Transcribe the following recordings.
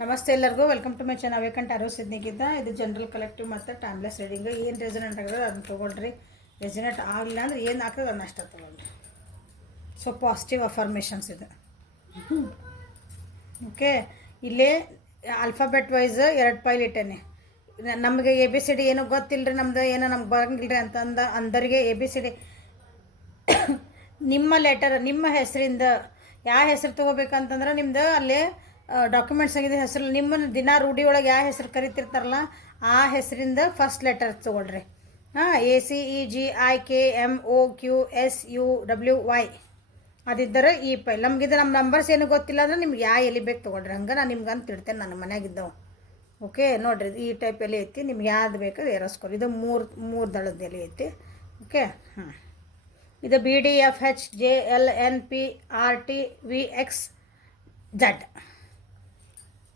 ನಮಸ್ತೆ ಎಲ್ಲರಿಗೂ welcome to my channel ವೇಕಂಟ್ ಆರೋ ಸಿದ್ನಿಗಿದ್ದ ಇದು ಜನರಲ್ ಕಲೆಕ್ಟಿವ್ ಮತ್ತು ಟೈಮ್ಲೆಸ್ ರೀಡಿಂಗ್ ಏನು ರೆಸನೆಂಟ್ ಆಗೋದು ಅದನ್ನ ತೊಗೊಳ್ರಿ. ರೆಸನೆಂಟ್ ಆಗಲಿಲ್ಲ ಅಂದ್ರೆ ಏನು ಆಗ್ತದೆ ಅದನ್ನ ಅಷ್ಟೇ ತೊಗೊಳ್ರಿ. ಸೊ ಪಾಸಿಟಿವ್ ಅಫರ್ಮೇಷನ್ಸ್ ಇದು. ಓಕೆ, ಇಲ್ಲೇ ಆಲ್ಫಾಬೆಟ್ ವೈಸ್ 2 ಫೈಲ್ ಇಟ್ಟೇನೆ. ನಮಗೆ ABCD ಏನೂ ಗೊತ್ತಿಲ್ಲ ರೀ, ನಮ್ದು ಏನೋ ನಮ್ಗೆ ಬರಂಗಿಲ್ಲ ರೀ ಅಂತಂದ ಅಂದರಿಗೆ ABCD ನಿಮ್ಮ ಲೆಟರ್ ನಿಮ್ಮ ಹೆಸರಿಂದ ಯಾವ ಹೆಸರು ತೊಗೋಬೇಕಂತಂದ್ರೆ ನಿಮ್ದು ಅಲ್ಲೇ ಡಾಕ್ಯುಮೆಂಟ್ಸ್ ಆಗಿದೆ ಹೆಸರು ನಿಮ್ಮ ದಿನ ರೂಢಿ ಒಳಗೆ ಯಾವ ಹೆಸರು ಕರಿತಿರ್ತಾರಲ್ಲ ಆ ಹೆಸರಿಂದ ಫಸ್ಟ್ ಲೆಟರ್ ತೊಗೊಳ್ರಿ. ACEGIKMOQSUWY ಅದಿದ್ದರೆ ಈ ಫೈಲ್. ನಮಗಿದು ನಮ್ಮ ನಂಬರ್ಸ್ ಏನು ಗೊತ್ತಿಲ್ಲ ಅಂದ್ರೆ ನಿಮ್ಗೆ ಯಾವ ಎಲ್ಲಿ ಬೇಕು ತೊಗೊಳ್ರಿ. ಹಂಗೆ ನಾನು ನಿಮ್ಗೆ ಅಂತ ಇಡ್ತೇನೆ, ನನ್ನ ಮನೆಯಾಗಿದ್ದವು. ಓಕೆ ನೋಡಿರಿ, ಈ ಟೈಪ್ ಎಲೆ ಐತಿ, ನಿಮ್ಗೆ ಯಾವ್ದು ಬೇಕು ಏರಿಸ್ಕೊರಿ. ಇದು ಮೂರು ದಳದ ಎಲೆ ಐತಿ. ಓಕೆ, ಇದು BDFHJLNPRTVXZ.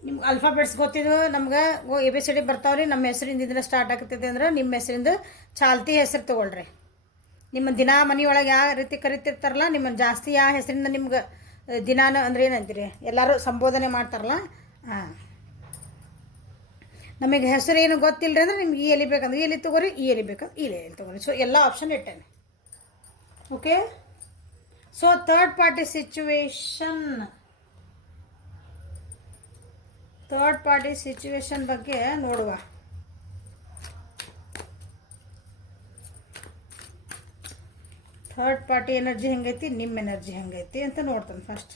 ನಿಮ್ಗೆ ಅಲ್ಫಾಬೆಟ್ಸ್ ಗೊತ್ತಿದ್ದು ನಮ್ಗೆ ABCD ಬರ್ತಾವ್ರಿ. ನಮ್ಮ ಹೆಸರಿಂದ ಇದನ್ನ ಸ್ಟಾರ್ಟ್ ಆಗ್ತೈತೆ ಅಂದ್ರೆ ನಿಮ್ಮ ಹೆಸರಿಂದ ಚಾಲ್ತಿ ಹೆಸರು ತೊಗೊಳ್ರಿ. ನಿಮ್ಮ ದಿನ ಮನೆಯೊಳಗೆ ಯಾವ ರೀತಿ ಕರಿತಿರ್ತಾರಲ್ಲ, ನಿಮ್ಮನ್ನು ಜಾಸ್ತಿ ಯಾವ ಹೆಸರಿಂದ ನಿಮ್ಗೆ ದಿನಾನ ಅಂದ್ರೆ ಏನಂತೀರಿ ಎಲ್ಲರೂ ಸಂಬೋಧನೆ ಮಾಡ್ತಾರಲ್ಲ, ನಮಗೆ ಹೆಸರು ಏನು ಗೊತ್ತಿಲ್ಲರಿ ಅಂದ್ರೆ ನಿಮ್ಗೆ ಈ ಎಲ್ಲಿ ಬೇಕಂದ್ರೆ ಈ ಎಲ್ಲಿ ತೊಗೊರಿ, ಈ ಎಲ್ಲಿ ಬೇಕಂದ್ರೆ ಈ ಎಲ್ಲಿ ತೊಗೊರಿ. ಸೊ ಎಲ್ಲ ಆಪ್ಷನ್ ಇಟ್ಟೇನೆ. Okay, so third party situation ಬಗ್ಗೆ ನೋಡುವ. ಥರ್ಡ್ ಪಾರ್ಟಿ ಎನರ್ಜಿ ಹೆಂಗೈತಿ, ನಿಮ್ಮ ಎನರ್ಜಿ ಹೆಂಗೈತಿ ಅಂತ ನೋಡ್ತಾನೆ ಫಸ್ಟ್.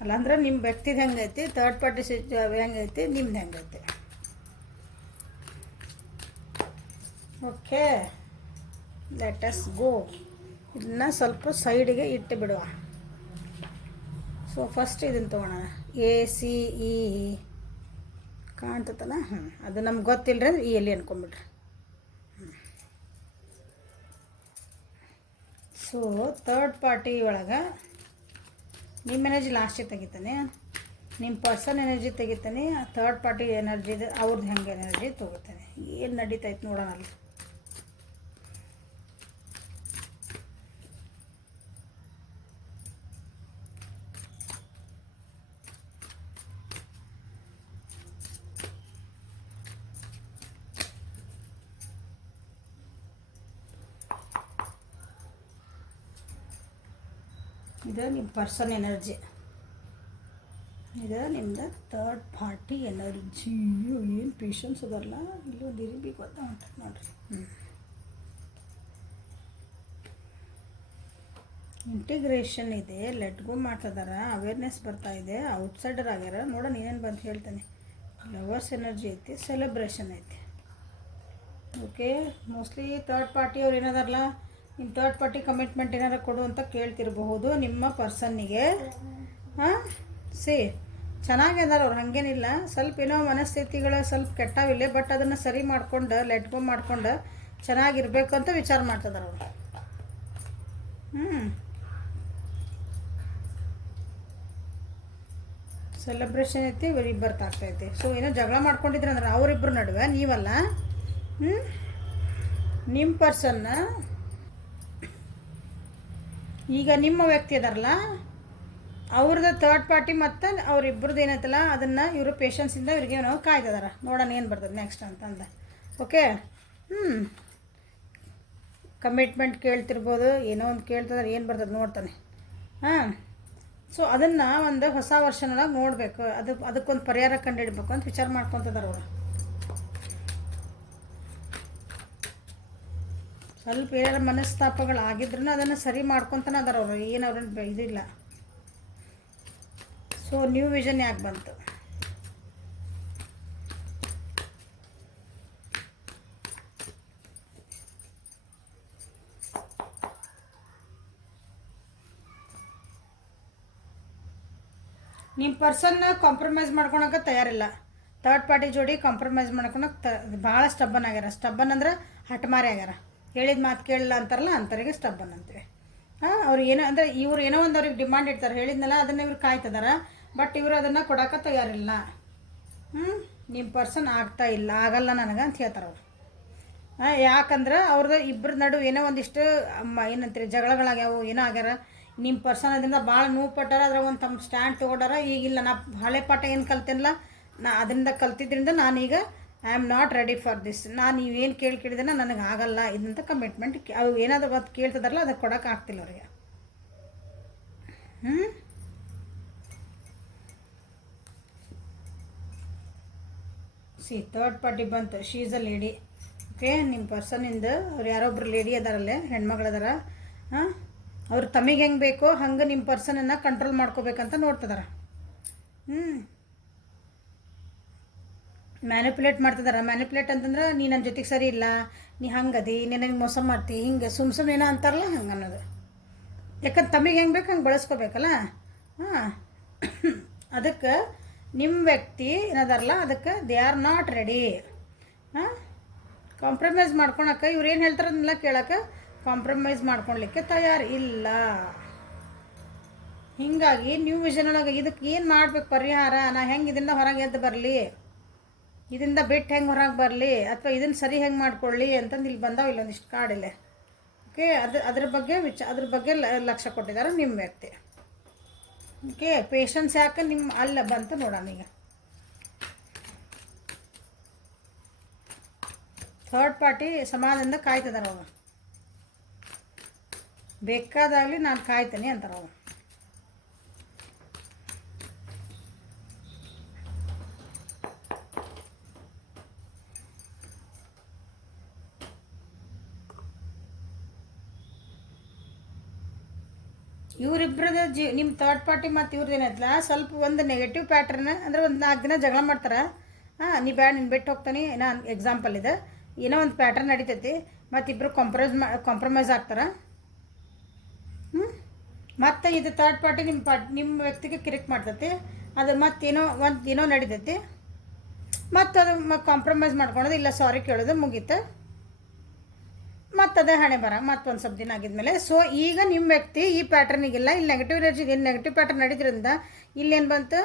ಅಲ್ಲಾಂದ್ರೆ ನಿಮ್ಮ ವ್ಯಕ್ತಿದು ಹೆಂಗೈತಿ, ಥರ್ಡ್ ಪಾರ್ಟಿ ಹೆಂಗೈತಿ, ನಿಮ್ದು ಹೆಂಗೈತಿ. Okay, let us go. ಇದನ್ನ ಸ್ವಲ್ಪ ಸೈಡಿಗೆ ಇಟ್ಟು ಬಿಡುವ. ಸೊ ಫಸ್ಟ್ ಇದನ್ನು ತೊಗೊಳೋಣ. ACE ಕಾಣ್ತತಲ್ಲ, ಅದು ನಮ್ಗೆ ಗೊತ್ತಿಲ್ಲರಿ ಅಂದ್ರೆ ಈ ಎಲ್ಲಿ ಅನ್ಕೊಂಬಿಡ್ರಿ. ಸೊ ಥರ್ಡ್ ಪಾರ್ಟಿ ಒಳಗೆ ನಿಮ್ಮ ಎನರ್ಜಿ ಲಾಸ್ಟಿಗೆ ತೆಗಿತಾನೆ, ನಿಮ್ಮ ಪರ್ಸನ್ ಎನರ್ಜಿ ತೆಗಿತಾನೆ, ಥರ್ಡ್ ಪಾರ್ಟಿ ಎನರ್ಜಿದು ಅವ್ರದ್ದು ಹೆಂಗೆ ಎನರ್ಜಿ ತೊಗೋತಾನೆ. ಏನು ನಡೀತೈತೆ ನೋಡೋಣ ಅಲ್ಲಿ. ಇದು ನಿಮ್ಮ ಪರ್ಸನ್ ಎನರ್ಜಿ, ಇದು ನಿಮ್ದು ಥರ್ಡ್ ಪಾರ್ಟಿ ಎನರ್ಜಿ. ಏನು ಪೇಷನ್ಸ್ ಅದಲ್ಲ, ಇಲ್ಲೊಂದು ಇರಿಬಿ ಗೊತ್ತಾ ಉಂಟು ನೋಡ್ರಿ. ಇಂಟಿಗ್ರೇಷನ್ ಇದೆ, ಲೆಟ್ ಗೋ ಮಾಡ್ತಿದಾರ, ಅವೇರ್ನೆಸ್ ಬರ್ತಾ ಇದೆ, ಔಟ್ಸೈಡರ್ ಆಗ್ಯಾರ. ನೋಡೋಣ ಏನೇನು ಬಂದು ಹೇಳ್ತಾನೆ. ಲವರ್ಸ್ ಎನರ್ಜಿ ಐತಿ, ಸೆಲೆಬ್ರೇಷನ್ ಐತಿ. ಓಕೆ, ಮೋಸ್ಟ್ಲಿ ಥರ್ಡ್ ಪಾರ್ಟಿ ಅವ್ರು ಏನದಾರಲ್ಲ, ನಿಮ್ಮ ಥರ್ಡ್ ಪಾರ್ಟಿ ಕಮಿಟ್ಮೆಂಟ್ ಏನಾರು ಕೊಡು ಅಂತ ಕೇಳ್ತಿರಬಹುದು ನಿಮ್ಮ ಪರ್ಸನ್ನಿಗೆ. ಚೆನ್ನಾಗಿದ್ದಾರೆ ಅವ್ರು, ಹಾಗೇನಿಲ್ಲ. ಸ್ವಲ್ಪ ಏನೋ ಮನಸ್ಥಿತಿಗಳು ಸ್ವಲ್ಪ ಕೆಟ್ಟವಿಲ್ಲ, ಬಟ್ ಅದನ್ನು ಸರಿ ಮಾಡ್ಕೊಂಡು ಲೆಟ್ ಗೋ ಮಾಡ್ಕೊಂಡು ಚೆನ್ನಾಗಿರ್ಬೇಕು ಅಂತ ವಿಚಾರ ಮಾಡ್ತಿದ್ದಾರೆ ಅವರು. ಸೆಲೆಬ್ರೇಷನ್ ಐತಿ, ಇವರಿಬ್ಬರು ತಾಗ್ತೈತಿ. ಸೊ ಏನೋ ಜಗಳ ಮಾಡ್ಕೊಂಡಿದ್ರು ಅಂದ್ರೆ ಅವರಿಬ್ಬರು ನಡುವೆ, ನೀವಲ್ಲ. ನಿಮ್ಮ ಪರ್ಸನ್ನ ಈಗ ನಿಮ್ಮ ವ್ಯಕ್ತಿ ಅದಾರಲ್ಲ ಅವ್ರದ್ದು ಥರ್ಡ್ ಪಾರ್ಟಿ ಮತ್ತು ಅವರಿಬ್ಬರದ್ದು ಏನೈತಲ್ಲ ಅದನ್ನು ಇವರು ಪೇಷನ್ಸಿಂದ ಇವ್ರಿಗೆ ನಾವು ಕಾಯ್ತಿದಾರೆ. ನೋಡೋಣ ಏನು ಬರ್ತದೆ ನೆಕ್ಸ್ಟ್ ಅಂತಂದ. ಓಕೆ, ಕಮಿಟ್ಮೆಂಟ್ ಕೇಳ್ತಿರ್ಬೋದು, ಏನೋ ಒಂದು ಕೇಳ್ತಿದಾರೆ, ಏನು ಬರ್ತದೆ ನೋಡ್ತಾನೆ. ಸೊ ಅದನ್ನು ಒಂದು ಹೊಸ ವರ್ಷನೊಳಗೆ ನೋಡಬೇಕು, ಅದಕ್ಕೊಂದು ಪರಿಹಾರ ಕಂಡುಹಿಡ್ಬೇಕು ಅಂತ ವಿಚಾರ ಮಾಡ್ಕೊತಿದ್ದಾರೆ ಅವರು. ಸ್ವಲ್ಪ ಏನಾರು ಮನಸ್ತಾಪಗಳು ಆಗಿದ್ರೂ ಅದನ್ನು ಸರಿ ಮಾಡ್ಕೊತಾನೆ ಅದಾರ ಅವರು, ಏನು ಅವ್ರನ್ನ ಇದಿಲ್ಲ. ಸೊ ನ್ಯೂ ವಿಷನ್ ಯಾಕೆ ಬಂತು? ನಿಮ್ಮ ಪರ್ಸನ್ನ ಕಾಂಪ್ರಮೈಸ್ ಮಾಡ್ಕೊಳಕ್ಕೆ ತಯಾರಿಲ್ಲ. ಥರ್ಡ್ ಪಾರ್ಟಿ ಜೋಡಿ ಕಾಂಪ್ರಮೈಸ್ ಮಾಡ್ಕೊಳಕ್ಕೆ ಭಾಳ ಸ್ಟಬ್ಬನ್ ಆಗ್ಯಾರ. ಸ್ಟಬ್ಬನ್ ಅಂದ್ರೆ ಹಠಮಾರಿ ಆಗ್ಯಾರ. ಹೇಳಿದ ಮಾತು ಕೇಳಿಲ್ಲ ಅಂತಾರಲ್ಲ ಅಂಥವ್ರಿಗೆ ಸ್ಟಬ್ಬನ್ ಅಂತೀವಿ. ಅವ್ರು ಏನೋ ಅಂದರೆ ಇವ್ರು ಏನೋ ಒಂದು ಅವ್ರಿಗೆ ಡಿಮಾಂಡ್ ಇಡ್ತಾರೆ, ಹೇಳಿದ್ನಲ್ಲ ಅದನ್ನು ಇವ್ರು ಕಾಯ್ತಿದಾರೆ, ಬಟ್ ಇವರು ಅದನ್ನು ಕೊಡೋಕೆ ತಯಾರಿಲ್ಲ. ನಿಮ್ಮ ಪರ್ಸನ್ ಆಗಲ್ಲ ನನಗೆ ಅಂತ ಹೇಳ್ತಾರೆ ಅವರು. ಯಾಕಂದ್ರೆ ಅವ್ರದ್ದು ಇಬ್ಬರ ನಡು ಏನೋ ಒಂದಿಷ್ಟು ಏನಂತೀರಿ ಜಗಳಗಳಾಗ್ಯಾವು, ಏನೋ ಆಗ್ಯಾರ. ನಿಮ್ಮ ಪರ್ಸನ್ ಅದರಿಂದ ಭಾಳ ನೋವು ಪಟ್ಟಾರ, ಅದ್ರಾಗ ಒಂದು ತಮ್ಮ ಸ್ಟ್ಯಾಂಡ್ ತೊಗೊಂಡಾರ. ಈಗಿಲ್ಲ ನಾ ಹಳೆ ಪಾಠ ಏನು ಕಲ್ತೇನಲ್ಲ ಅದರಿಂದ ಕಲ್ತಿದ್ದರಿಂದ ನಾನೀಗ I am not ready for this. ನಾನು ನೀವೇನು ಕೇಳಿದ್ರೆ ನನಗೆ ಆಗಲ್ಲ ಇದಂತ ಕಮಿಟ್ಮೆಂಟ್. ಅವು ಏನಾದರೂ ಗೊತ್ತು ಕೇಳ್ತದಾರಲ್ಲ ಅದಕ್ಕೆ ಕೊಡೋಕೆ ಆಗ್ತಿಲ್ಲ ಅವ್ರಿಗೆ. ಥರ್ಡ್ ಪಾರ್ಟಿ ಬಂತು. She is a lady. Okay, ನಿಮ್ಮ ಪರ್ಸನಿಂದ ಅವ್ರು ಯಾರೊಬ್ರು ಲೇಡಿ ಅದಾರಲ್ಲೇ, ಹೆಣ್ಮಗಳದಾರ. ಅವ್ರು ತಮಗೆ ಹೆಂಗೆ ಬೇಕೋ ಹಂಗೆ ನಿಮ್ಮ ಪರ್ಸನನ್ನು ಕಂಟ್ರೋಲ್ ಮಾಡ್ಕೋಬೇಕಂತ ನೋಡ್ತಿದಾರ. ಮ್ಯಾನಿಪುಲೇಟ್ ಮಾಡ್ತಿದಾರ. ಮ್ಯಾನಿಪುಲೇಟ್ ಅಂತಂದ್ರೆ ನೀ ನನ್ನ ಜೊತೆಗೆ ಸರಿ ಇಲ್ಲ, ನೀ ಹಂಗದಿ, ನನಗೆ ಮೋಸ ಮಾಡ್ತಿ, ಹಿಂಗೆ ಸುಮ್ ಏನೋ ಅಂತಾರಲ್ಲ ಹಂಗೆ ಅನ್ನೋದು. ಯಾಕಂದ್ರೆ ತಮಗೆ ಹೆಂಗೆ ಬೇಕು ಹಂಗೆ ಬಳಸ್ಕೋಬೇಕಲ್ಲ. ಅದಕ್ಕೆ ನಿಮ್ಮ ವ್ಯಕ್ತಿ ಏನದಾರಲ್ಲ ಅದಕ್ಕೆ they are not ready. Compromise ಮಾಡ್ಕೊಳಕ್ಕೆ ಇವ್ರು ಏನು ಹೇಳ್ತಾರೆ ಅದನ್ನೆಲ್ಲ ಕೇಳೋಕೆ ಕಾಂಪ್ರಮೈಸ್ ಮಾಡ್ಕೊಳ್ಲಿಕ್ಕೆ ತಯಾರು ಇಲ್ಲ. ಹೀಗಾಗಿ ನ್ಯೂ ವಿಷನ್ ಒಳಗೆ ಇದಕ್ಕೆ ಏನು ಮಾಡ್ಬೇಕು ಪರಿಹಾರ, ನಾ ಹೆಂಗೆ ಇದರಿಂದ ಹೊರಗೆ ಎದ್ದು ಬರಲಿ, ಇದರಿಂದ ಬಿಟ್ಟು ಹೆಂಗೆ ಹೊರಗೆ ಬರಲಿ, ಅಥವಾ ಇದನ್ನು ಸರಿ ಹೆಂಗೆ ಮಾಡ್ಕೊಳ್ಳಿ ಅಂತಂದು ಇಲ್ಲಿ ಬಂದಾವ ಇಲ್ಲೊಂದಿಷ್ಟು ಕಾಡಿಲ್ಲ. ಓಕೆ, ಅದ್ರ ಬಗ್ಗೆ ಲಕ್ಷ್ಯ ಕೊಟ್ಟಿದ್ದಾರೆ ನಿಮ್ಮ ವ್ಯಕ್ತಿ. ಓಕೆ, ಪೇಷನ್ಸ್ ಯಾಕೆ ನಿಮ್ಮ ಅಲ್ಲ ಬಂತು ನೋಡೋಣ. ಈಗ ಥರ್ಡ್ ಪಾರ್ಟಿ ಸಮಾಧಾನದಿಂದ ಕಾಯ್ತಿದಾರ. ಅವ ಬೇಕಾದಾಗಲಿ ನಾನು ಕಾಯ್ತೀನಿ ಅಂತಾರ. ಅವ ಇವರಿಬ್ಬರದ ನಿಮ್ಮ ಥರ್ಡ್ ಪಾರ್ಟಿ ಮತ್ತು ಇವ್ರದ್ದು ಏನೈತಲ್ಲ ಸ್ವಲ್ಪ ಒಂದು ನೆಗೆಟಿವ್ ಪ್ಯಾಟ್ರನ್. ಅಂದರೆ ಒಂದು 4 ದಿನ ಜಗಳ ಮಾಡ್ತಾರೆ. ನೀ ಬ್ಯಾಡ ನೀನು ಬಿಟ್ಟು ಹೋಗ್ತಾನೆ ನಾನು ಎಕ್ಸಾಂಪಲ್ ಇದೆ, ಏನೋ ಒಂದು ಪ್ಯಾಟ್ರನ್ ನಡೀತೈತಿ, ಮತ್ತು ಇಬ್ಬರು ಕಾಂಪ್ರಮೈಸ್ ಆಗ್ತಾರೆ. ಮತ್ತು ಇದು ಥರ್ಡ್ ಪಾರ್ಟಿ ನಿಮ್ಮ ವ್ಯಕ್ತಿಗೆ ಕಿರಿಕ್ ಮಾಡ್ತೈತಿ. ಅದು ಏನೋ ನಡೀತೈತಿ, ಮತ್ತು ಅದು ಕಾಂಪ್ರಮೈಸ್ ಮಾಡ್ಕೊಳೋದು, ಇಲ್ಲ ಸಾರಿ ಕೇಳೋದು, ಮುಗೀತು. ಮತ್ತು ಅದೇ ಹಣೆ ಬರ ಮತ್ತೊಂದು ಸ್ವಲ್ಪ ದಿನ ಆಗಿದ್ಮೇಲೆ. ಸೊ ಈಗ ನಿಮ್ಮ ವ್ಯಕ್ತಿ ಈ ಪ್ಯಾಟರ್ನಿಗಿಲ್ಲ, ಇಲ್ಲಿ ನೆಗೆಟಿವ್ ಎನರ್ಜಿ, ನೆಗೆಟಿವ್ ಪ್ಯಾಟರ್ನ್ ನಡೀದ್ರಿಂದ ಇಲ್ಲೇನು ಬಂತು,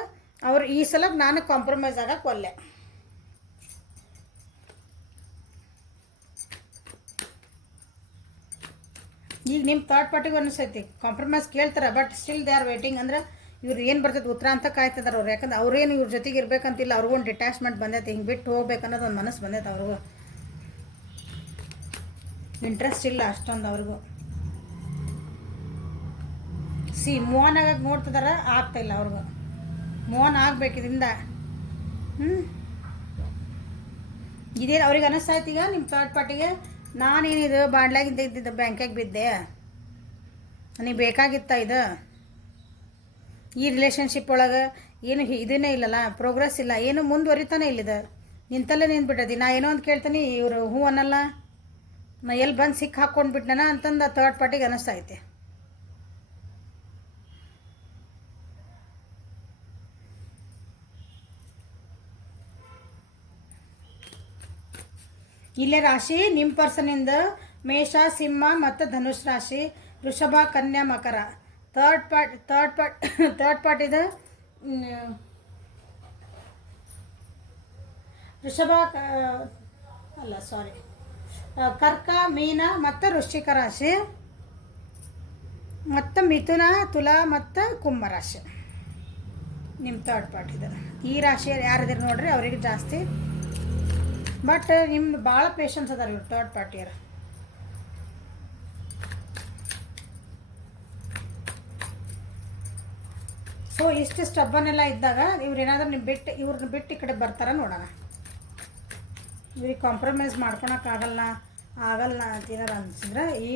ಅವ್ರು ಈ ಸಲ ನಾನು ಕಾಂಪ್ರಮೈಸ್ ಆಗಕ್ಕೆ ಒಲ್ಲೆ. ಈಗ ನಿಮ್ಮ ಥರ್ಡ್ ಪಾರ್ಟಿಗೆ ಅನಿಸ್ತೈತಿ ಕಾಂಪ್ರಮೈಸ್ ಕೇಳ್ತಾರೆ, but still they are waiting. ಅಂದ್ರೆ ಇವ್ರು ಏನು ಬರ್ತೈತೆ ಉತ್ತರ ಅಂತ ಕಾಯ್ತಿದಾರೆ ಅವ್ರು. ಯಾಕಂದ್ರೆ ಅವ್ರೇನು ಇವ್ರ ಜೊತೆಗೆ ಇರ್ಬೇಕಂತಿಲ್ಲ, ಅವ್ರಿಗೂ ಒಂದು ಡಿಟ್ಯಾಚ್ಮೆಂಟ್ ಬಂದೈತೆ, ಹಿಂಗೆ ಬಿಟ್ಟು ಹೋಗ್ಬೇಕು ಅನ್ನೋದು ಒಂದು ಮನಸ್ಸು ಬಂದೈತೆ. ಅವ್ರಿಗೂ ಇಂಟ್ರೆಸ್ಟ್ ಇಲ್ಲ ಅಷ್ಟೊಂದು. ಅವ್ರಿಗೂ ಮೂವ್ ಆನ್ ಆಗಕ್ಕೆ ನೋಡ್ತಿದಾರ, ಆಗ್ತಾಯಿಲ್ಲ ಅವ್ರಿಗೂ. ಮೂವ್ ಆನ್ ಆಗ್ಬೇಕು ಇದರಿಂದ. ಇದೇನು ಅವ್ರಿಗೆ ಅನ್ನಿಸ್ತಾಯ್ತು ಈಗ ನಿಮ್ಮ ಥರ್ಡ್ ಪಾರ್ಟಿಗೆ, ನಾನೇನಿದು ಬಾಂಡ್ಲಾಗಿದ್ದ ಇದ್ದಿದ್ದ ಬ್ಯಾಂಕಾಗಿ ಬಿದ್ದೆ, ನನಗೆ ಬೇಕಾಗಿತ್ತ ಇದು. ಈ ರಿಲೇಷನ್ಶಿಪ್ ಒಳಗೆ ಏನು ಇದನ್ನೇ ಇಲ್ಲಲ್ಲ, ಪ್ರೋಗ್ರೆಸ್ ಇಲ್ಲ, ಏನು ಮುಂದುವರಿತಾನೆ ಇಲ್ಲಿದೆ, ನಿಂತಲ್ಲೇ ನಿಂತ್ಬಿಟ್ಟೈತಿ. ನಾ ಏನೋ ಒಂದು ಕೇಳ್ತೀನಿ, ಇವರು ಹೂ ಅನ್ನಲ್ಲ, ನಾ ಎಲ್ಲಿ ಬಂದು ಸಿಕ್ಕ ಹಾಕ್ಕೊಂಡ್ಬಿಟ್ನ ಅಂತಂದು ಥರ್ಡ್ ಪಾರ್ಟಿಗೆ ಅನ್ನಿಸ್ತೈತೆ. ಇಲ್ಲೇ ರಾಶಿ ನಿಮ್ಮ ಪರ್ಸನಿಂದ ಮೇಷ, ಸಿಂಹ ಮತ್ತು ಧನುಷ್ ರಾಶಿ, ವೃಷಭ, ಕನ್ಯಾ, ಮಕರ. ಥರ್ಡ್ ಪಾರ್ಟಿದ ವೃಷಭ ಅಲ್ಲ ಸಾರಿ ಕರ್ಕ, ಮೀನ ಮತ್ತು ವೃಶ್ಚಿಕ ರಾಶಿ, ಮತ್ತು ಮಿಥುನ, ತುಲಾ ಮತ್ತು ಕುಂಭ ರಾಶಿ ನಿಮ್ಮ ಥರ್ಡ್ ಪಾರ್ಟಿದ. ಈ ರಾಶಿಯರು ಯಾರಿದ್ದೀರಿ ನೋಡ್ರಿ ಅವರಿಗೆ ಜಾಸ್ತಿ, ಬಟ್ ನಿಮ್ದು ಭಾಳ ಪೇಷನ್ಸ್ ಅದಾರ ಇವ್ರು ಥರ್ಡ್ ಪಾರ್ಟಿಯರು. ಸೊ ಇಷ್ಟು ಸ್ಟಬ್ಬನ್ನೆಲ್ಲ ಇದ್ದಾಗ ಇವ್ರೇನಾದ್ರೂ ಇವ್ರನ್ನ ಬಿಟ್ಟು ಈ ಕಡೆ ಬರ್ತಾರ ನೋಡೋಣ. ಇವ್ರಿಗೆ ಕಾಂಪ್ರಮೈಸ್ ಮಾಡ್ಕೊಳಕ್ಕಾಗಲ್ಲ ಅಂತ ಏನಾರು ಅನ್ಸಿದ್ರೆ ಈ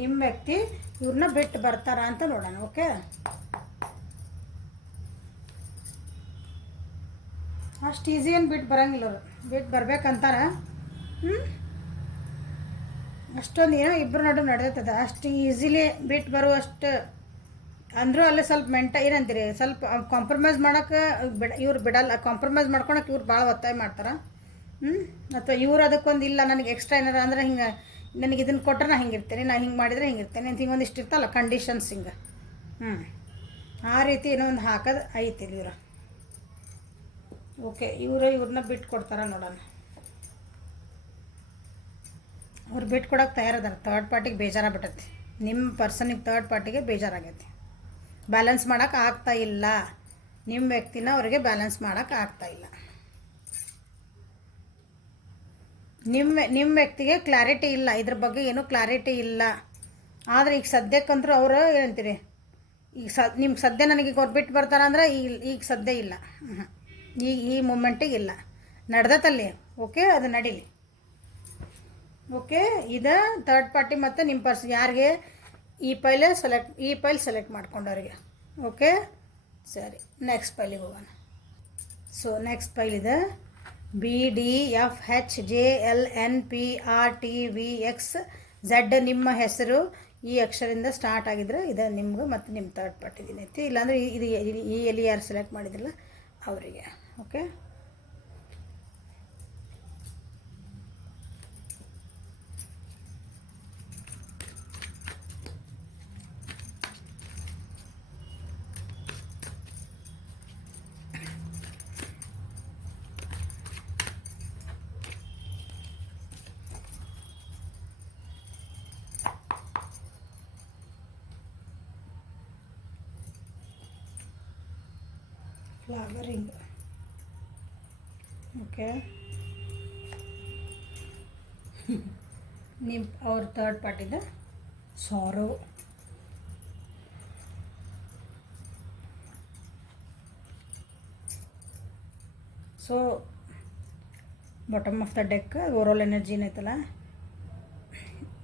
ನಿಮ್ಮ ವ್ಯಕ್ತಿ ಇವ್ರನ್ನ ಬಿಟ್ಟು ಬರ್ತಾರ ಅಂತ ನೋಡೋಣ. ಓಕೆ, ಅಷ್ಟು ಈಸಿ ಏನು ಬಿಟ್ಟು ಬರೋಂಗಿಲ್ಲ ಅವರು, ಬಿಟ್ಟು ಬರ್ಬೇಕಂತಾರ. ಅಷ್ಟೊಂದು ಏನೋ ಇಬ್ಬರು ನಡು ನಡೆದೈತದ, ಅಷ್ಟು ಈಸಿಲಿ ಬಿಟ್ಟು ಬರುವಷ್ಟು ಅಂದರೂ ಅಲ್ಲೇ ಸ್ವಲ್ಪ ಏನಂತೀರಿ, ಸ್ವಲ್ಪ ಕಾಂಪ್ರಮೈಸ್ ಮಾಡೋಕೆ ಇವ್ರು ಬಿಡಲ್ಲ. ಕಾಂಪ್ರಮೈಸ್ ಮಾಡ್ಕೊಳಕ್ಕೆ ಇವ್ರು ಭಾಳ ಒತ್ತಾಯ ಮಾಡ್ತಾರೆ. ಅಥವಾ ಇವ್ರು ಅದಕ್ಕೊಂದು ಇಲ್ಲ ನನಗೆ ಎಕ್ಸ್ಟ್ರಾ ಏನಾರು ಅಂದ್ರೆ ಹಿಂಗೆ ನನಗೆ ಇದನ್ನು ಕೊಟ್ಟರೆ ನಾ ಹಿಂಗಿರ್ತೇನೆ, ನಾ ಹಿಂಗೆ ಮಾಡಿದರೆ ಹಿಂಗಿರ್ತೇನೆ ಅಂತ ಹಿಂಗೊಂದಿಷ್ಟು ಇರ್ತಲ್ಲ ಕಂಡೀಷನ್ಸ್ ಹಿಂಗೆ. ಆ ರೀತಿ ಏನೋ ಒಂದು ಹಾಕೋದು ಐತಿ ಇವ್ರು. ಓಕೆ, ಇವ್ರನ್ನ ಬಿಟ್ಟು ಕೊಡ್ತಾರ ನೋಡೋಣ. ಅವ್ರು ಬಿಟ್ಟು ಕೊಡೋಕೆ ತಯಾರದಾರ. ಥರ್ಡ್ ಪಾರ್ಟಿಗೆ ಬೇಜಾರಾಗ್ಬಿಟ್ಟೈತಿ, ನಿಮ್ಮ ಪರ್ಸನಿಗೆ ಥರ್ಡ್ ಪಾರ್ಟಿಗೆ ಬೇಜಾರಾಗೈತಿ. ಬ್ಯಾಲೆನ್ಸ್ ಮಾಡೋಕೆ ಆಗ್ತಾ ಇಲ್ಲ, ನಿಮ್ಮ ವ್ಯಕ್ತಿನ ಅವ್ರಿಗೆ ಬ್ಯಾಲೆನ್ಸ್ ಮಾಡೋಕೆ ಆಗ್ತಾಯಿಲ್ಲ. ನಿಮ್ಮ ವ್ಯಕ್ತಿಗೆ ಕ್ಲಾರಿಟಿ ಇಲ್ಲ, ಇದ್ರ ಬಗ್ಗೆ ಏನೂ ಕ್ಲಾರಿಟಿ ಇಲ್ಲ. ಆದರೆ ಈಗ ಸದ್ಯಕ್ಕಂತೂ ಅವರು ಏನಂತೀರಿ, ಈಗ ನಿಮ್ಗೆ ಸದ್ಯ ನನಗೆ ಅವ್ರು ಬಿಟ್ಟು ಬರ್ತಾರ ಅಂದ್ರೆ ಈಗ ಸದ್ಯ ಇಲ್ಲ. ಈ ಮೂಮೆಂಟಿಗೆ ಇಲ್ಲ, ನಡ್ದತ್ತಲ್ಲಿ. ಓಕೆ, ಅದು ನಡೀಲಿ. ಓಕೆ, ಇದು ಥರ್ಡ್ ಪಾರ್ಟಿ ಮತ್ತು ನಿಮ್ಮ ಯಾರಿಗೆ ಈ ಫೈಲ್ ಸೆಲೆಕ್ಟ್ ಮಾಡ್ಕೊಂಡವ್ರಿಗೆ. ಓಕೆ, ಸರಿ, ನೆಕ್ಸ್ಟ್ ಫೈಲಿಗೆ ಹೋಗೋಣ. ಸೊ ನೆಕ್ಸ್ಟ್ ಫೈಲ್ ಇದೆ BDFHJLNPRTVXZ. ನಿಮ್ಮ ಹೆಸರು ಈ ಅಕ್ಷರದಿಂದ ಸ್ಟಾರ್ಟ್ ಆಗಿದ್ರೆ ಇದು ನಿಮ್ಗೆ ಮತ್ತು ನಿಮ್ಮ ಥರ್ಡ್ ಪಾರ್ಟಿದಿನ ಐತಿ. ಇಲ್ಲಾಂದರೆ ಇದು ಎಲ್ಲಿ ಯಾರು ಸೆಲೆಕ್ಟ್ ಮಾಡಿದ್ರಲ್ಲ ಅವರಿಗೆ. Okay, flowering. ಓಕೆ, ನಿಮ್ಮ ಅವ್ರ ಥರ್ಡ್ ಪಾರ್ಟಿದ ಸಾರೋ. So bottom of the deck overall energy ಏನೈತಲ್ಲ,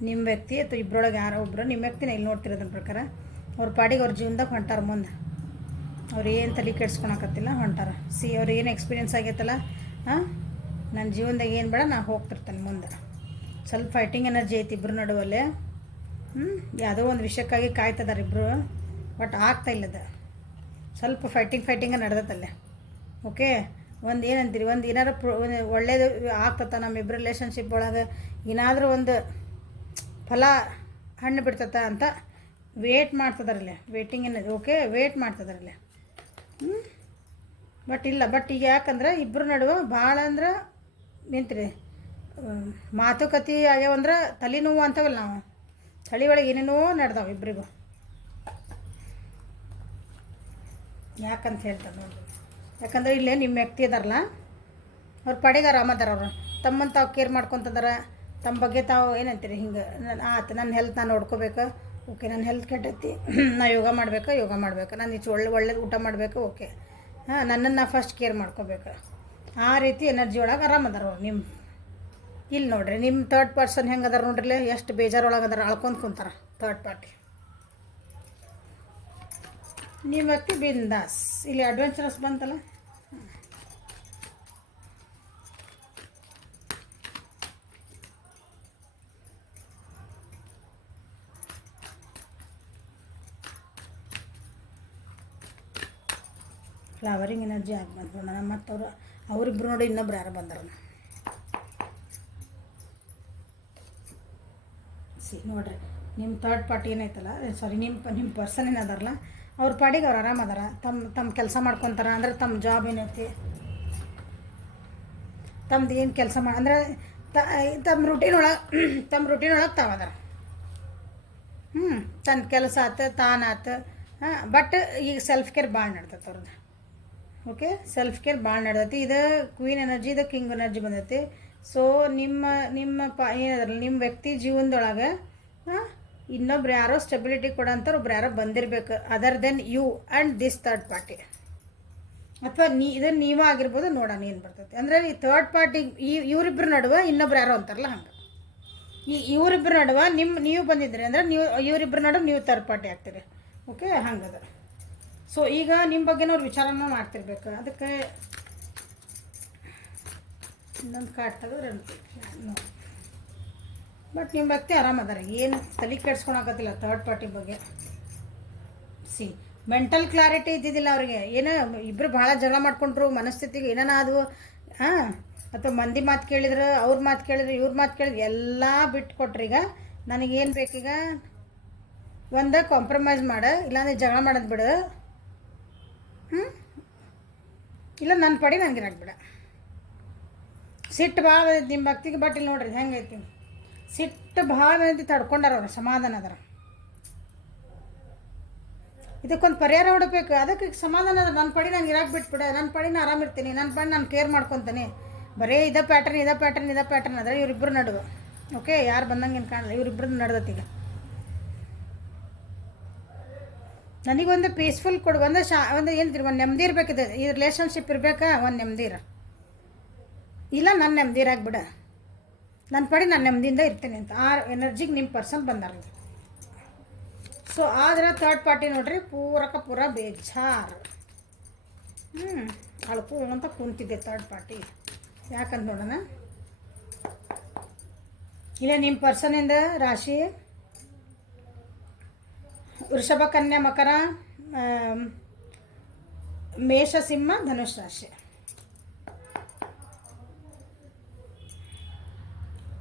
ನಿಮ್ಮ ವ್ಯಕ್ತಿ ಅಥವಾ ಇಬ್ಬರೊಳಗೆ ಯಾರೋ ಒಬ್ಬರು ನಿಮ್ಮ ವ್ಯಕ್ತಿನ ಇಲ್ಲಿ ನೋಡ್ತಿರೋದ್ರ ಪ್ರಕಾರ ಅವ್ರ ಪಾಡಿಗೆ ಅವ್ರ ಜೀವನದಾಗ ಹೊಂಟಾರ. ಮುಂದೆ ಅವ್ರು ಏನು ತಲೆ ಕೆಡ್ಸ್ಕೊಳಕತ್ತಿಲ್ಲ, ಹೊಂಟಾರ. ಅವ್ರು ಏನು ಎಕ್ಸ್ಪೀರಿಯೆನ್ಸ್ ಆಗೈತಲ್ಲ, ನನ್ನ ಜೀವನದಾಗ ಏನು ಬೇಡ, ನಾ ಹೋಗ್ತಿರ್ತೇನೆ ಮುಂದೆ. ಸ್ವಲ್ಪ ಫೈಟಿಂಗ್ ಎನರ್ಜಿ ಐತಿ ಇಬ್ಬರು ನಡುವಲ್ಲೇ. ಯಾವುದೋ ಒಂದು ವಿಷಯಕ್ಕಾಗಿ ಕಾಯ್ತದಾರೆ ಇಬ್ಬರು, ಬಟ್ ಆಗ್ತಾಯಿಲ್ಲದ. ಸ್ವಲ್ಪ ಫೈಟಿಂಗ್ ನಡೆದತ್ತಲ್ಲೇ. ಓಕೆ, ಒಂದು ಏನಂತೀರಿ, ಒಂದು ಏನಾರು ಒಳ್ಳೇದು ಆಗ್ತತ ನಮ್ಮಿಬ್ಬರು ರಿಲೇಷನ್ಶಿಪ್ ಒಳಗೆ, ಏನಾದರೂ ಒಂದು ಫಲ ಹಣ್ಣು ಬಿಡ್ತತ ಅಂತ ವೇಟ್ ಮಾಡ್ತದಾರಲ್ಲೇ. ವೇಟಿಂಗ್ ಏನದು. ಓಕೆ, ವೇಟ್ ಮಾಡ್ತದಾರಲ್ಲೇ. ಬಟ್ ಇಲ್ಲ, ಬಟ್ ಈಗ ಯಾಕಂದ್ರೆ ಇಬ್ಬರು ನಡುವೆ ಭಾಳ ಅಂದ್ರೆ ನಿಂತ್ರಿ ಮಾತುಕತೆ ಆಗ್ಯಾವಂದ್ರೆ ತಲೆನೋವು ಅಂತವಲ್ಲ, ನಾವು ತಲೆ ಒಳಗೆ ಏನೇನೋ ನಡೆದಾವೆ ಇಬ್ಬರಿಗೂ. ಯಾಕಂತ ಹೇಳ್ತಾರೆ ನೋಡಿ, ಯಾಕಂದ್ರೆ ಇಲ್ಲೇ ನಿಮ್ಮ ವ್ಯಕ್ತಿ ಅದಾರಲ್ಲ, ಅವ್ರ ಪಡೆಗೆ ಆರಾಮದಾರ. ಅವರು ತಮ್ಮನ್ನು ತಾವು ಕೇರ್ ಮಾಡ್ಕೊತದಾರ, ತಮ್ಮ ಬಗ್ಗೆ ತಾವು ಏನಂತೀರಿ, ಹಿಂಗೆ ನನ್ನ ಹೆಲ್ತ್ ನಾನು ನೋಡ್ಕೋಬೇಕು. ಓಕೆ, ನನ್ನ ಹೆಲ್ತ್ ಕೆಟ್ಟೈತಿ, ನಾ ಯೋಗ ಮಾಡಬೇಕು, ನಾನು ಇಷ್ಟು ಒಳ್ಳೇದು ಊಟ ಮಾಡಬೇಕು. ಓಕೆ, ನನ್ನನ್ನು ನಾ ಫಸ್ಟ್ ಕೇರ್ ಮಾಡ್ಕೋಬೇಕು. ಆ ರೀತಿ ಎನರ್ಜಿ ಒಳಗೆ ಆರಾಮದಾರ ಅವ್ರು. ಇಲ್ಲಿ ನೋಡ್ರಿ, ನಿಮ್ಮ ಥರ್ಡ್ ಪರ್ಸನ್ ಹೆಂಗೆ ಅದಾರ ನೋಡ್ರಿ, ಎಷ್ಟು ಬೇಜಾರೊಳಗೆ ಅದಾರ, ಅಳ್ಕೊಂತ ಕುಂತಾರ ಥರ್ಡ್ ಪಾರ್ಟಿ. ನಿಮ್ಮ ವ್ಯಕ್ತಿ ಬಿಂದಾಸ್. ಇಲ್ಲಿ ಅಡ್ವೆಂಚರಸ್ ಬಂತಲ್ಲ. ಫ್ಲವರಿಂಗ್ ಎನರ್ಜಿ ಆಗಿ ಬಂತು ನೋಡೋಣ. ಮತ್ತು ಅವರಿಬ್ಬರು ನೋಡಿ ಇನ್ನೊಬ್ರು ಯಾರು ಬಂದಾರ. ನೋಡ್ರಿ, ನಿಮ್ಮ ಥರ್ಡ್ ಪಾರ್ಟಿ ಏನೈತಲ್ಲ, ಸಾರಿ ನಿಮ್ಮ ಪರ್ಸನ್ ಏನದಾರಲ್ಲ, ಅವ್ರ ಪಾಡಿಗೆ ಅವ್ರು ಆರಾಮದಾರ. ತಮ್ಮ ಕೆಲಸ ಮಾಡ್ಕೊತಾರ. ಅಂದ್ರೆ ತಮ್ಮ ಜಾಬ್ ಏನೈತಿ, ತಮ್ಮದು ಏನು ಕೆಲಸ ಅಂದರೆ ತಮ್ಮ ರೂಟೀನ್ ಒಳಗೆ ತಾವದಾರ. ತನ್ನ ಕೆಲಸ ಆತು, ತಾನಾತು. ಬಟ್ ಈಗ ಸೆಲ್ಫ್ ಕೇರ್ ಭಾಳ ನಡ್ತೈತೆ ಅವ್ರದ್ದು. ಓಕೆ, ಸೆಲ್ಫ್ ಕೇರ್ ಭಾಳ ನಡ್ದೈತಿ. ಇದು ಕ್ವೀನ್ ಎನರ್ಜಿ, ಇದು ಕಿಂಗ್ ಎನರ್ಜಿ ಬಂದೈತಿ. ಸೊ ಏನದ್ರಲ್ಲ, ನಿಮ್ಮ ವ್ಯಕ್ತಿ ಜೀವನದೊಳಗೆ ಇನ್ನೊಬ್ರು ಯಾರೋ ಸ್ಟೆಬಿಲಿಟಿ ಕೊಡೋಂಥವ್ರು ಒಬ್ರು ಯಾರೋ ಬಂದಿರಬೇಕು, other then you and this third party. ಅಥವಾ ಇದನ್ನು ನೀವೇ ಆಗಿರ್ಬೋದು. ನೋಡೋಣ ಏನು ಬರ್ತೈತಿ. ಅಂದರೆ ಈ ಥರ್ಡ್ ಪಾರ್ಟಿ ಇವರಿಬ್ಬರ ನಡುವೆ ಇನ್ನೊಬ್ರು ಯಾರೋ ಅಂತಾರಲ್ಲ, ಹಂಗೆ ಇವರಿಬ್ಬರ ನಡುವೆ ನೀವು ಬಂದಿದ್ರಿ ಅಂದರೆ ಇವರಿಬ್ಬರ ನಡುವೆ ನೀವು ಥರ್ಡ್ ಪಾರ್ಟಿ ಆಗ್ತೀರಿ. ಓಕೆ, ಹಂಗದ. ಸೊ ಈಗ ನಿಮ್ಮ ಬಗ್ಗೆನೂ ಅವ್ರು ವಿಚಾರನ ಮಾಡ್ತಿರ್ಬೇಕು. ಅದಕ್ಕೆ ಇನ್ನೊಂದು ಕಾರ್ಡ್ ತೆಗೆದ್ರೆ ಬಟ್ ನಿಮ್ಮ ವ್ಯಕ್ತಿ ಆರಾಮದಾರೆ, ಏನು ತಲೆ ಕೆಡ್ಸ್ಕೊಳಕತ್ತಿಲ್ಲ ಥರ್ಡ್ ಪಾರ್ಟಿ ಬಗ್ಗೆ. ಮೆಂಟಲ್ ಕ್ಲಾರಿಟಿ ಇದ್ದಿದ್ದಿಲ್ಲ ಅವ್ರಿಗೆ. ಏನೋ ಇಬ್ಬರು ಭಾಳ ಜಗಳ ಮಾಡ್ಕೊಂಡ್ರು, ಮನಸ್ಥಿತಿಗೆ ಏನಾದವು. ಅಥವಾ ಮಂದಿ ಮಾತು ಕೇಳಿದ್ರು, ಅವ್ರ ಮಾತು ಕೇಳಿದ್ರು, ಇವ್ರ ಮಾತು ಕೇಳಿದ್ರು, ಎಲ್ಲ ಬಿಟ್ಟು ಕೊಟ್ರಿ. ಈಗ ನನಗೇನು ಬೇಕೀಗ, ಒಂದು ಕಾಂಪ್ರಮೈಸ್ ಮಾಡು, ಇಲ್ಲಾಂದ್ರೆ ಜಗಳ ಮಾಡೋದು ಬಿಡು. ಇಲ್ಲ ನನ್ನ ಪಡಿ ನನಗಿರಾಕ್ ಬಿಡ. ಸಿಟ್ಟು ಭಾಳ ನಿಮ್ಮ ಭಕ್ತಿಗೆ. ಬಟ್ ಇಲ್ಲಿ ನೋಡ್ರಿ ಹೆಂಗೈತಿ, ಸಿಟ್ಟು ಭಾಳ ಮಂದಿ ತಡ್ಕೊಂಡಾರ, ಅವ್ರು ಸಮಾಧಾನ ಅದಾರ. ಇದಕ್ಕೊಂದು ಪರಿಹಾರ ಹುಡಬೇಕು. ಅದಕ್ಕೆ ಸಮಾಧಾನ ಅದ. ನನ್ನ ಪಡಿ ನಂಗೆ ಇರಾಕ್ ಬಿಟ್ಬಿಡ, ನನ್ನ ಪಡಿ ನಾನು ಆರಾಮಿರ್ತೀನಿ, ನನ್ನ ಪಡಿ ನಾನು ಕೇರ್ ಮಾಡ್ಕೊತೀನಿ. ಬರೀ ಇದೇ ಪ್ಯಾಟರ್ನ್ ಇದೇ ಪ್ಯಾಟರ್ನ್ ಇದೇ ಪ್ಯಾಟರ್ನ್ ಆದರೆ ಇವರಿಬ್ಬರು ನಡುವೆ. ಓಕೆ, ಯಾರು ಬಂದಂಗೆ ಏನು ಕಾಣಲ್ಲ, ಇವರಿಬ್ಬರದ್ದು ನಡ್ದತ್ತೀಗ. ನನಗೊಂದು ಪೀಸ್ಫುಲ್ ಕೊಡು, ಒಂದು ಏನು ಒಂದು ನೆಮ್ಮದಿ ಇರಬೇಕಿದೆ ಈ ರಿಲೇಷನ್ಶಿಪ್ ಇರಬೇಕಾ, ಒಂದು ನೆಮ್ಮದಿ ಇಲ್ಲ ನನ್ನ ನೆಮ್ಮದಿ ಆಗ್ಬಿಡ, ನನ್ನ ಪಡಿ ನಾನು ನೆಮ್ಮದಿಯಿಂದ ಇರ್ತೀನಿ ಅಂತ ಆ ಎನರ್ಜಿಗೆ ನಿಮ್ಮ ಪರ್ಸನ್ ಬಂದಾರ. ಸೊ ಆದರೆ ಥರ್ಡ್ ಪಾರ್ಟಿ ನೋಡ್ರಿ ಪೂರ ಬೇಜಾರು. ಅಳ್ಕು ಅಂತ ಕುಂತಿದ್ದೆ ಥರ್ಡ್ ಪಾರ್ಟಿ. ಯಾಕಂತ ನೋಡೋಣ. ಇಲ್ಲ ನಿಮ್ಮ ಪರ್ಸನಿಂದ ರಾಶಿ ವೃಷಭ, ಕನ್ಯಾ, ಮಕರ, ಮೇಷ, ಸಿಂಹ, ಧನುಷ್ ರಾಶಿ.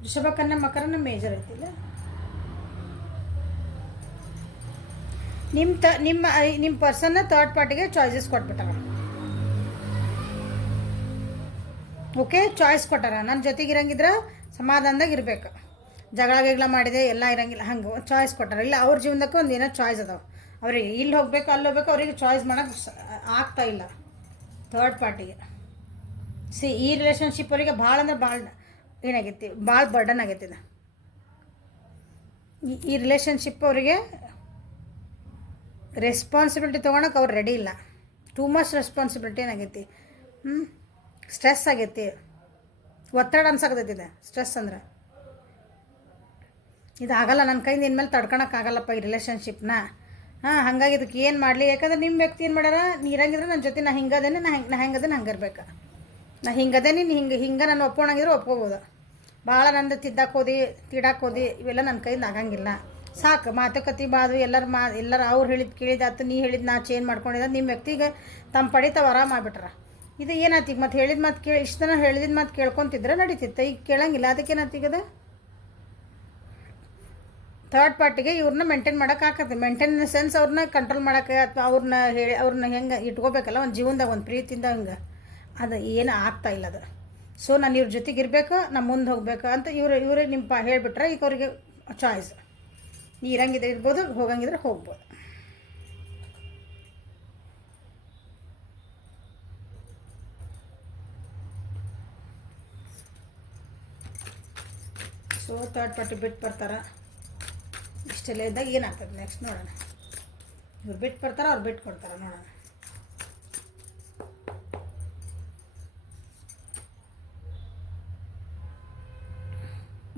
ವೃಷಭ, ಕನ್ಯಾ, ಮಕರನ ಮೇಜರ್ ಐತಿಲ್ಲ. ನಿಮ್ಮ ಪರ್ಸನ್ನ ಥರ್ಡ್ ಪಾರ್ಟಿಗೆ ಚಾಯ್ಸಸ್ ಕೊಟ್ಬಿಟ್ಟಾರ. ಓಕೆ, ಚಾಯ್ಸ್ ಕೊಟ್ಟಾರ. ನನ್ನ ಜೊತೆಗೆ ಇರಂಗಿದ್ರೆ ಸಮಾಧಾನದಾಗ ಇರಬೇಕು, ಜಗಳ ಮಾಡಿದೆ ಎಲ್ಲ ಇರಂಗಿಲ್ಲ, ಹಂಗೆ ಚಾಯ್ಸ್ ಕೊಟ್ಟಾರ. ಇಲ್ಲ ಅವ್ರ ಜೀವನಕ್ಕೆ ಒಂದು ಏನೋ ಚಾಯ್ಸ್ ಅದಾವೆ ಅವ್ರಿಗೆ, ಇಲ್ಲಿ ಹೋಗ್ಬೇಕು ಅಲ್ಲಿ ಹೋಗ್ಬೇಕು, ಅವ್ರಿಗೆ ಚಾಯ್ಸ್ ಮಾಡೋಕ್ಕೆ ಆಗ್ತಾ ಇಲ್ಲ ಥರ್ಡ್ ಪಾರ್ಟಿಗೆ. ಈ ರಿಲೇಷನ್ಶಿಪ್ ಅವರಿಗೆ ಭಾಳ ಅಂದ್ರೆ ಭಾಳ ಏನಾಗೈತಿ, ಭಾಳ ಬರ್ಡನ್ ಆಗೈತಿ ಇದು. ಈ ರಿಲೇಷನ್ಶಿಪ್ ಅವರಿಗೆ ರೆಸ್ಪಾನ್ಸಿಬಿಲಿಟಿ ತೊಗೊಳಕ್ಕೆ ಅವ್ರು ರೆಡಿ ಇಲ್ಲ. ಟೂ ಮಚ್ ರೆಸ್ಪಾನ್ಸಿಬಿಲಿಟಿ ಏನಾಗೈತಿ, ಸ್ಟ್ರೆಸ್ ಆಗೈತಿ, ಒತ್ತಡ ಅನ್ಸಾಕತೈತಿ ಇದು. ಸ್ಟ್ರೆಸ್ ಅಂದ್ರೆ ಇದಾಗಲ್ಲ, ನನ್ನ ಕೈಯಿಂದ ಇನ್ಮೇಲೆ ತಡ್ಕೊಳಕ್ಕಾಗಲ್ಲಪ್ಪ ಈ ರಿಲೇಷನ್ಶಿಪ್ನ. ಹಾಗಾಗಿ ಇದಕ್ಕೆ ಏನು ಮಾಡಲಿ, ಯಾಕಂದ್ರೆ ನಿಮ್ಮ ವ್ಯಕ್ತಿ ಏನು ಮಾಡ್ಯಾರ, ನೀ ಇರಂಗಿದ್ರೆ ನನ್ನ ಜೊತೆ ನಾ ಹಿಂಗದೇನೆ, ನಾ ಹೆಂಗದೇನೆ ಹಂಗೆ ಇರ್ಬೇಕು, ನಾ ಹಿಂಗದೇನೆ, ನೀನು ಹಿಂಗೆ ನಾನು ಒಪ್ಕೊಳಂಗಿದ್ರೆ ಒಪ್ಕೋಬೋದು. ಭಾಳ ನಂದು ತಿಡಕ್ಕೆ ಹೋದಿ ಇವೆಲ್ಲ ನನ್ನ ಕೈಯಿಂದ ಆಗಂಗಿಲ್ಲ. ಸಾಕು, ಮಾತುಕತೆ ಬಾದು ಎಲ್ಲರೂ ಅವ್ರು ಕೇಳಿದಾತು, ನೀ ಹೇಳಿದ್ದು ನಾ ಚೇಂಜ್ ಮಾಡ್ಕೊಂಡಿದ್ದ. ನಿಮ್ಮ ವ್ಯಕ್ತಿಗೆ ತಮ್ಮ ಪಡಿತಾವ ಆರಾಮ ಮಾಡಿಬಿಟ್ರ. ಇದು ಏನಾತೀಗ ಮತ್ತು ಹೇಳಿದ ಮಾತು ಇಷ್ಟು ದಿನ ಹೇಳಿದ ಮಾತು ಕೇಳ್ಕೊತಿದ್ರೆ ನಡೀತಿತ್ತು, ಈಗ ಕೇಳಂಗಿಲ್ಲ. ಅದಕ್ಕೇನಾತೀಗದ ಥರ್ಡ್ ಪಾರ್ಟಿಗೆ ಇವ್ರನ್ನ ಮೇಂಟೈನ್ ಮಾಡೋಕ್ಕಾಗತ್ತೆ. ಮೇಂಟೈನ್ ಇನ್ ಸೆನ್ಸ್ ಅವ್ರನ್ನ ಕಂಟ್ರೋಲ್ ಮಾಡೋಕ್ಕೆ, ಅಥವಾ ಅವ್ರನ್ನ ಹೆಂಗೆ ಇಟ್ಕೋಬೇಕಲ್ಲ ಒಂದು ಜೀವನದಾಗ ಒಂದು ಪ್ರೀತಿಯಿಂದ ಹಂಗೆ, ಅದು ಏನು ಆಗ್ತಾಯಿಲ್ಲ ಅದು. ಸೊ ನಾನು ಇವ್ರ ಜೊತೆಗೆ ಇರಬೇಕು, ನಾನು ಮುಂದೆ ಹೋಗ್ಬೇಕು ಅಂತ ಇವರೇ ನಿಮ್ಮ ಹೇಳಿಬಿಟ್ರೆ ಈಗ ಅವ್ರಿಗೆ ಚಾಯ್ಸ್. ನೀ ಇರಂಗಿದ್ರೆ ಇರ್ಬೋದು, ಹೋಗಂಗಿದ್ರೆ ಹೋಗ್ಬೋದು. ಸೊ ಥರ್ಡ್ ಪಾರ್ಟಿ ಬಿಟ್ಟು ಬರ್ತಾರೆ. ಇಷ್ಟೆಲ್ಲ ಇದ್ದಾಗ ಏನಾಗ್ತದೆ ನೆಕ್ಸ್ಟ್ ನೋಡೋಣ. ಇವ್ರು ಬಿಟ್ಟು ಬರ್ತಾರೆ, ಅವ್ರು ಬಿಟ್ಟು ಕೊಡ್ತಾರೆ, ನೋಡೋಣ.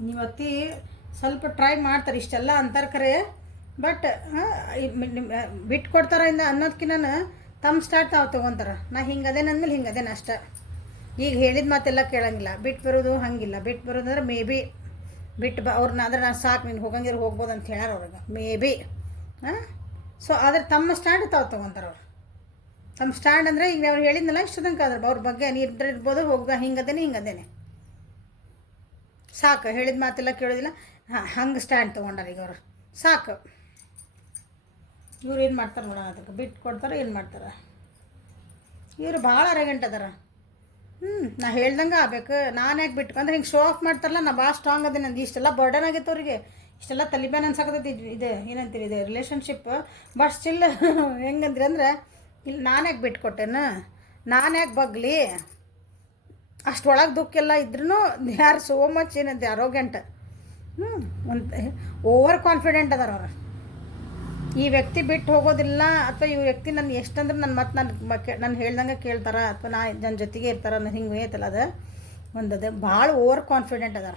ನೀವತ್ತಿ ಸ್ವಲ್ಪ ಟ್ರೈ ಮಾಡ್ತಾರೆ, ಇಷ್ಟೆಲ್ಲ ಅಂತಾರೆ ಖರೆ, ಬಟ್ ಬಿಟ್ಟು ಕೊಡ್ತಾರೆ ಅನ್ನೋದಕ್ಕಿಂತ ತಮ್ಮ ಸ್ಟಾರ್ಟ್ ತಾವು ತೊಗೊತಾರೆ. ನಾ ಹಿಂಗದೇನು ಅಂದಮೇಲೆ ಹಿಂಗದೇನು ಅಷ್ಟೇ. ಈಗ ಹೇಳಿದ ಮಾತೆಲ್ಲ ಕೇಳಂಗಿಲ್ಲ. ಬಿಟ್ಟು ಬರೋದು ಹಂಗಿಲ್ಲ. ಬಿಟ್ಟು ಬರೋದಂದ್ರೆ ಮೇ ಬಿ ಅವ್ರನ್ನ ಆದರೆ ನಾನು ಸಾಕು, ನೀನು ಹೋಗಂಗಿದ್ರೆ ಹೋಗ್ಬೋದು ಅಂತ ಹೇಳ್ಯಾರ ಅವ್ರಿಗೆ, ಮೇ ಬಿ. ಸೊ ಆದರೆ ತಮ್ಮ ಸ್ಟ್ಯಾಂಡ್ ತಾವು ತೊಗೊತಾರೆ ಅವ್ರು. ತಮ್ಮ ಸ್ಟ್ಯಾಂಡ್ ಅಂದರೆ ಈಗ ಅವ್ರು ಹೇಳಿದ್ನಲ್ಲ ಇಷ್ಟು ತನಕ ಅದ್ರ ಅವ್ರ ಬಗ್ಗೆ ನೀರು ಇರ್ಬೋದು, ಹಿಂಗದೇನೆ ಸಾಕು, ಹೇಳಿದ ಮಾತೆಲ್ಲ ಕೇಳೋದಿಲ್ಲ, ಹಂಗೆ ಸ್ಟ್ಯಾಂಡ್ ತೊಗೊಂಡಾರ ಈಗ ಅವರು. ಸಾಕು, ಇವ್ರು ಏನು ಮಾಡ್ತಾರೆ ನೋಡೋಣ. ಅದಕ್ಕೆ ಬಿಟ್ಟು ಕೊಡ್ತಾರೆ, ಏನು ಮಾಡ್ತಾರೆ ಇವರು. ಭಾಳ ಅರಗೆಂಟ್ ಅದಾರ. ನಾ ಹೇಳ್ದಂಗೆ ಆಗ್ಬೇಕು, ನಾನು ಯಾಕೆ ಬಿಟ್ಟು ಅಂದ್ರೆ ಹಿಂಗೆ ಶೋ ಆಫ್ ಮಾಡ್ತಾರಲ್ಲ, ನಾ ಭಾಳ ಸ್ಟ್ರಾಂಗ್ ಅದೇ. ನಂದು ಇಷ್ಟೆಲ್ಲ ಬರ್ಡನ್ ಆಗೈತೆ ಅವ್ರಿಗೆ, ಇಷ್ಟೆಲ್ಲ ತಲಿಬ್ಯಾನ್ ಅನ್ಸಾಕತ್ತೈತಿ ಇದೆ ಏನಂತೀರಿ ಇದೆ ರಿಲೇಷನ್ಶಿಪ್. ಬಟ್ ಸ್ಟಿಲ್ ಹೆಂಗಂದ್ರಿ ಅಂದ್ರೆ, ಇಲ್ಲಿ ನಾನು ಯಾಕೆ ಬಿಟ್ಟು ಕೊಟ್ಟೆನ, ನಾನು ಯಾಕೆ ಬಗ್ಲಿ, ಅಷ್ಟೊಳಗೆ ದುಃಖ ಎಲ್ಲ ಇದ್ರೂ ದೇ ಆರ್ ಸೋ ಮಚ್ ಏನಂತೆ ಅರೋಗ್ಯಂಟ್. ಒಂದು ಓವರ್ ಕಾನ್ಫಿಡೆಂಟ್ ಅದಾರ ಅವ್ರು. ಈ ವ್ಯಕ್ತಿ ಬಿಟ್ಟು ಹೋಗೋದಿಲ್ಲ, ಅಥವಾ ಈ ವ್ಯಕ್ತಿ ನನ್ನ ಎಷ್ಟಂದ್ರೆ ನಾನು ಹೇಳ್ದಂಗೆ ಕೇಳ್ತಾರ, ಅಥವಾ ನನ್ನ ಜೊತೆಗೆ ಇರ್ತಾರ ಅನ್ನೋ ಹಿಂಗೆ ಐತಲ್ಲ, ಅದು ಒಂದದು ಭಾಳ ಓವರ್ ಕಾನ್ಫಿಡೆಂಟ್ ಅದಾರ.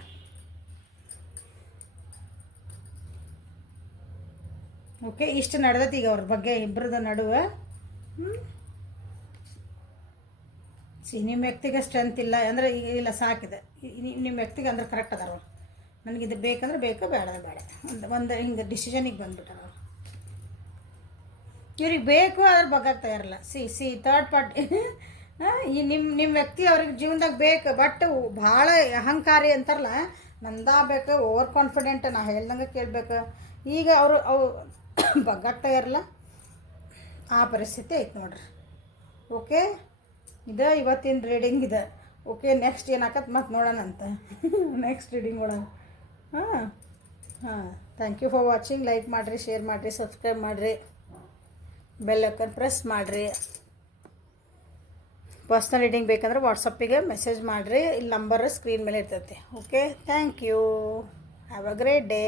ಓಕೆ, ಇಷ್ಟು ನಡೆದೈತಿ ಈಗ ಅವ್ರ ಬಗ್ಗೆ ಇಬ್ಬರದ ನಡುವೆ. ನಿಮ್ಮ ವ್ಯಕ್ತಿಗೆ ಸ್ಟ್ರೆಂತ್ ಇಲ್ಲ ಅಂದರೆ ಈಗ ಇಲ್ಲ, ಸಾಕಿದೆ ನಿಮ್ಮ ವ್ಯಕ್ತಿಗೆ ಅಂದ್ರೆ ಕರೆಕ್ಟ್ ಅದಾರ ಅವ್ರು. ನನಗಿದು ಬೇಕಂದ್ರೆ ಬೇಕು, ಬೇಡ ಬೇಡ ಒಂದು ಹಿಂಗೆ ಡಿಸಿಷನಿಗೆ ಬಂದುಬಿಟ್ಟಾರ ಅವ್ರು. ಇವ್ರಿಗೆ ಬೇಕು, ಅದ್ರ ಬಗ್ಗೆ ತಯಾರಿಲ್ಲ. ಥರ್ಡ್ ಪಾರ್ಟಿ ಈ ನಿಮ್ಮ ವ್ಯಕ್ತಿ ಅವ್ರಿಗೆ ಜೀವನದಾಗ ಬೇಕು, ಬಟ್ ಭಾಳ ಅಹಂಕಾರಿ ಅಂತಾರಲ್ಲ, ನಂದಾಗಬೇಕು, ಓವರ್ ಕಾನ್ಫಿಡೆಂಟ್, ನಾ ಹೇಳ್ದಂಗೆ ಕೇಳಬೇಕು. ಈಗ ಅವು ಬಗ್ಗಾಗ್ತಾ ಇರಲ್ಲ, ಆ ಪರಿಸ್ಥಿತಿ ಐತೆ ನೋಡ್ರಿ. ಓಕೆ, ಇದು ಇವತ್ತಿನ ರೀಡಿಂಗ್ ಇದೆ. ಓಕೆ, ನೆಕ್ಸ್ಟ್ ಏನಾಕತ್ತೆ ಮತ್ತೆ ನೋಡೋಣ ಅಂತ ನೆಕ್ಸ್ಟ್ ರೀಡಿಂಗ್ ಒಳಗೆ. Thank you for watching. Like ಮಾಡಿರಿ, ಶೇರ್ ಮಾಡಿರಿ, ಸಬ್ಸ್ಕ್ರೈಬ್ ಮಾಡಿರಿ, ಬೆಲ್ ಐಕಾನ್ ಪ್ರೆಸ್ ಮಾಡಿರಿ. ಪರ್ಸ್ನಲ್ ರೀಡಿಂಗ್ ಬೇಕಂದ್ರೆ ವಾಟ್ಸಪ್ಪಿಗೆ ಮೆಸೇಜ್ ಮಾಡಿರಿ, ಇಲ್ಲಿ ನಂಬರ್ ಸ್ಕ್ರೀನ್ ಮೇಲೆ ಇರ್ತೈತಿ. Okay, thank you, have a great day.